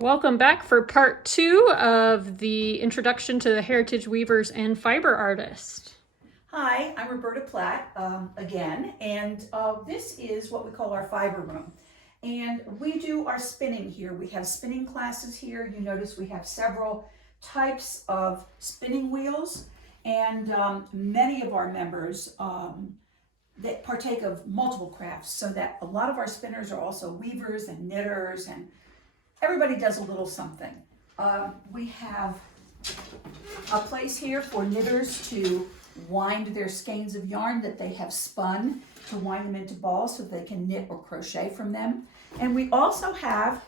Welcome back for part 2 of the introduction to the Heritage Weavers and Fiber Artist. Hi, I'm Roberta Platt again, and this is what we call our fiber room. And we do our spinning here. We have spinning classes here. You notice we have several types of spinning wheels, and many of our members that partake of multiple crafts, so that a lot of our spinners are also weavers and knitters, and everybody does a little something. We have a place here for knitters to wind their skeins of yarn that they have spun, to wind them into balls so they can knit or crochet from them. And we also have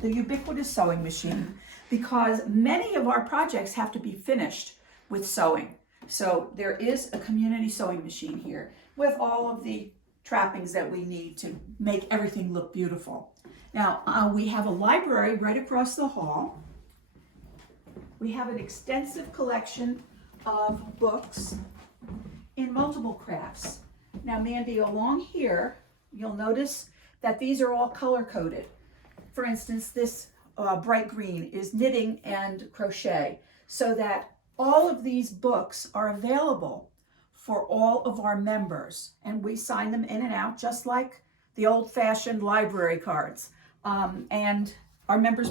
the ubiquitous sewing machine, because many of our projects have to be finished with sewing. So there is a community sewing machine here with all of the trappings that we need to make everything look beautiful. Now, we have a library right across the hall. We have an extensive collection of books in multiple crafts. Now, Mandy, along here, you'll notice that these are all color-coded. For instance, this bright green is knitting and crochet, so that all of these books are available for all of our members, and we sign them in and out just like the old-fashioned library cards. And our members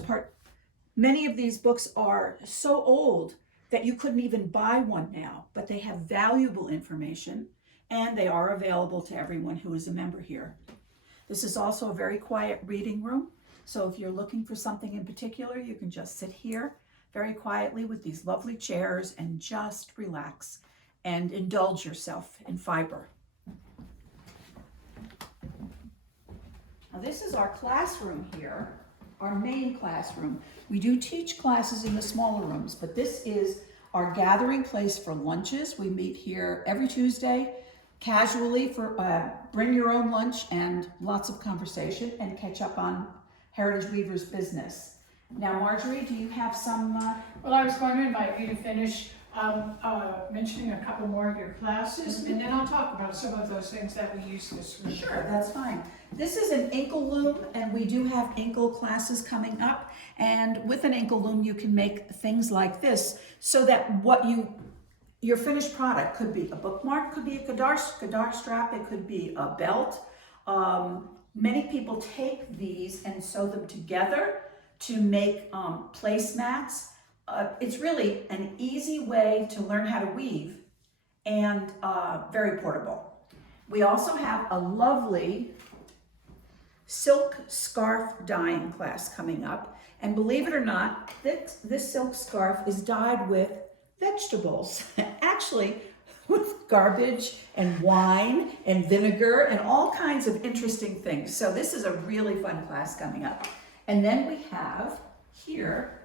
many of these books are so old that you couldn't even buy one now, but they have valuable information and they are available to everyone who is a member here. This is also a very quiet reading room. So if you're looking for something in particular, you can just sit here very quietly with these lovely chairs and just relax and indulge yourself in fiber. Now this is our classroom here, our main classroom. We do teach classes in the smaller rooms, but this is our gathering place for lunches. We meet here every Tuesday, casually for bring your own lunch and lots of conversation and catch up on Heritage Weavers business. Now, Marjorie, do you have some? Well, I was going to invite you to finish mentioning a couple more of your classes, and then I'll talk about some of those things that we use this week. Sure, that's fine. This is an ankle loom, and we do have ankle classes coming up. And with an ankle loom, you can make things like this, so that your finished product could be a bookmark, could be a Kadar strap, it could be a belt. Many people take these and sew them together to make placemats. It's really an easy way to learn how to weave, and very portable. We also have a lovely silk scarf dyeing class coming up. And believe it or not, this silk scarf is dyed with vegetables. Actually, with garbage and wine and vinegar and all kinds of interesting things. So this is a really fun class coming up. And then we have here,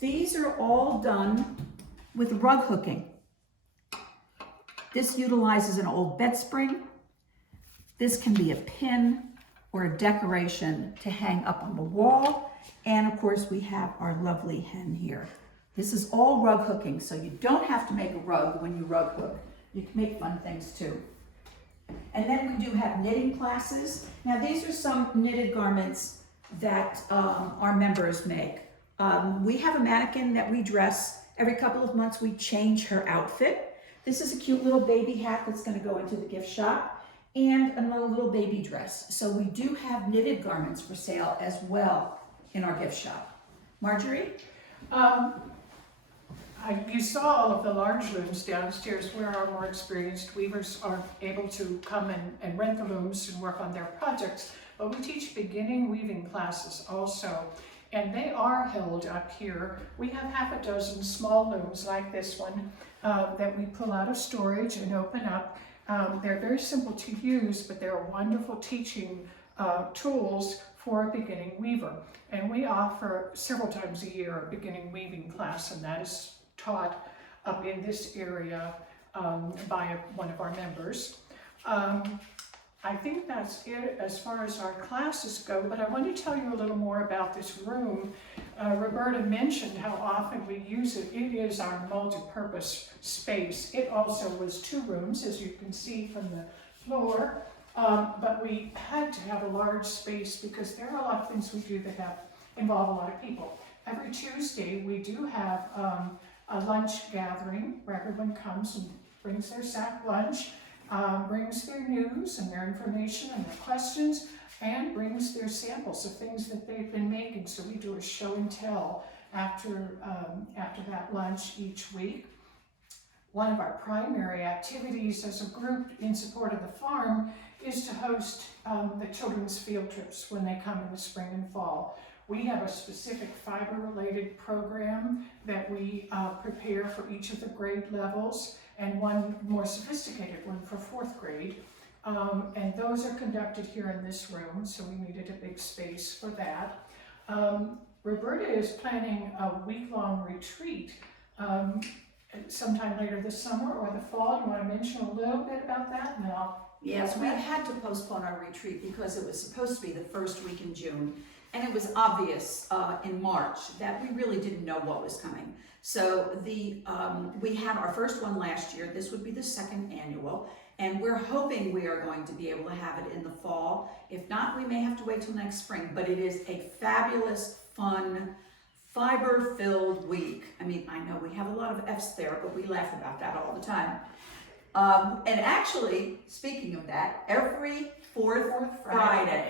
these are all done with rug hooking. This utilizes an old bed spring. This can be a pin or a decoration to hang up on the wall. And of course, we have our lovely hen here. This is all rug hooking, so you don't have to make a rug when you rug hook. You can make fun things too. And then we do have knitting classes. Now, these are some knitted garments that our members make. We have a mannequin that we dress. Every couple of months, we change her outfit. This is a cute little baby hat that's going to go into the gift shop, and another little baby dress. So we do have knitted garments for sale as well in our gift shop. Marjorie? You saw all of the large looms downstairs where our more experienced weavers are able to come and rent the looms and work on their projects. But we teach beginning weaving classes also, and they are held up here. We have half a dozen small looms like this one that we pull out of storage and open up. They're very simple to use, but they're wonderful teaching tools for a beginning weaver. And we offer several times a year a beginning weaving class, and that is taught up in this area by one of our members. I think that's it as far as our classes go, but I want to tell you a little more about this room. Roberta mentioned how often we use it. It is our multi-purpose space. It also was 2 rooms, as you can see from the floor, but we had to have a large space because there are a lot of things we do that have involve a lot of people. Every Tuesday, we do have a lunch gathering where everyone comes and brings their sack lunch, brings their news and their information and their questions, and brings their samples of things that they've been making. So we do a show and tell after that lunch each week. One of our primary activities as a group in support of the farm is to host the children's field trips when they come in the spring and fall. We have a specific fiber-related program that we prepare for each of the grade levels, and one more sophisticated one for 4th grade. And those are conducted here in this room, so we needed a big space for that. Roberta is planning a week-long retreat sometime later this summer or the fall. You want to mention a little bit about that? And then Yes, we had to postpone our retreat because it was supposed to be the first week in June. And it was obvious in March that we really didn't know what was coming. So we had our first one last year. This would be the second annual. And we're hoping we are going to be able to have it in the fall. If not, we may have to wait till next spring. But it is a fabulous, fun, fiber-filled week. I mean, I know we have a lot of F's there, but we laugh about that all the time. And actually, speaking of that, every fourth Friday,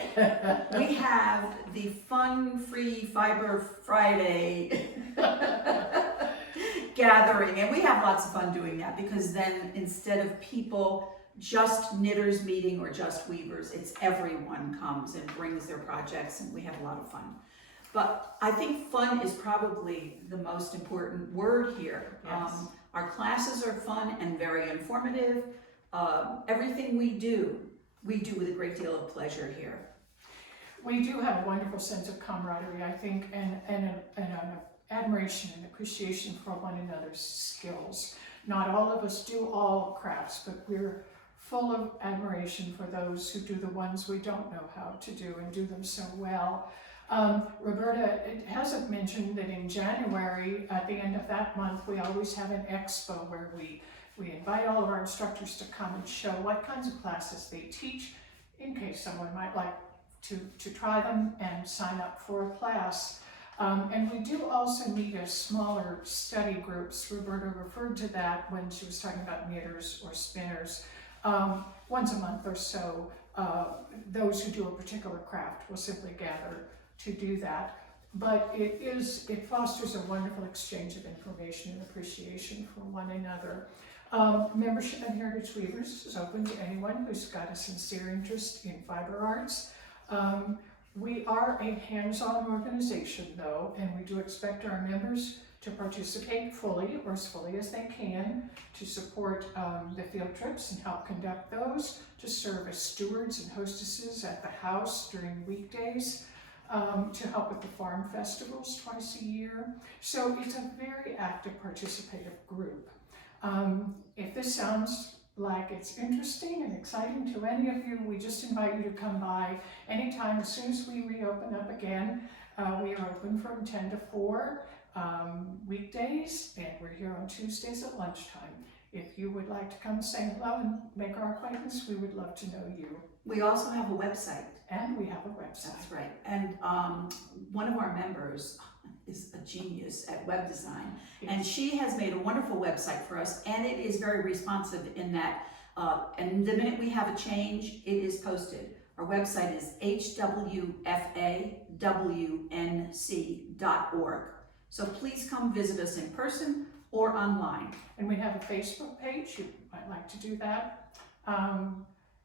we have the Fun Free Fiber Friday gathering. And we have lots of fun doing that because then instead of people just knitters meeting or just weavers, it's everyone comes and brings their projects and we have a lot of fun. But I think fun is probably the most important word here. Yes. Our classes are fun and very informative. Everything we do with a great deal of pleasure here. We do have a wonderful sense of camaraderie, I think, and an admiration and appreciation for one another's skills. Not all of us do all crafts, but we're full of admiration for those who do the ones we don't know how to do and do them so well. Roberta hasn't mentioned that in January, at the end of that month, we always have an expo where we invite all of our instructors to come and show what kinds of classes they teach in case someone might like to try them and sign up for a class. And we do also meet as smaller study groups. Roberta referred to that when she was talking about knitters or spinners. Once a month or so, those who do a particular craft will simply gather to do that. But it fosters a wonderful exchange of information and appreciation for one another. Membership in Heritage Weavers is open to anyone who's got a sincere interest in fiber arts. We are a hands-on organization though, and we do expect our members to participate fully or as fully as they can, to support the field trips and help conduct those, to serve as stewards and hostesses at the house during weekdays, to help with the farm festivals twice a year. So it's a very active participative group. If this sounds like it's interesting and exciting to any of you, we just invite you to come by anytime. As soon as we reopen up again, we are open from 10 to 4 weekdays, and we're here on Tuesdays at lunchtime. If you would like to come say hello and make our acquaintance, we would love to know you. We also have a website. And we have a website. That's right. And one of our members is a genius at web design. And she has made a wonderful website for us, and it is very responsive in that, and the minute we have a change, it is posted. Our website is hwfawnc.org. So please come visit us in person or online. And we have a Facebook page, you might like to do that.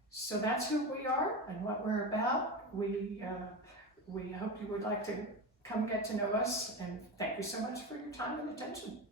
So that's who we are and what we're about. We hope you would like to come get to know us, and thank you so much for your time and attention.